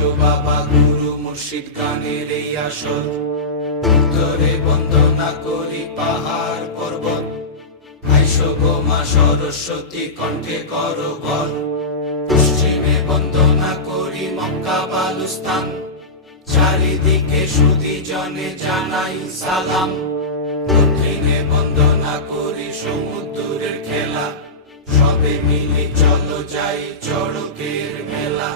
আইসো বাবা গুরু মুর্শিদ গানের এই আসর, উত্তরে বন্দনা করি পাহাড় পর্বত। আইসো গো মা সরস্বতী কণ্ঠে করো বর, পশ্চিমে বন্দনা করি মক্কা বালুস্তান। চারিদিকে সুধী জনে জানাই সালাম, দক্ষিণে বন্দনা করি সমুদ্রের খেলা। সবে মিলে চলো যাই চড়কের মেলা।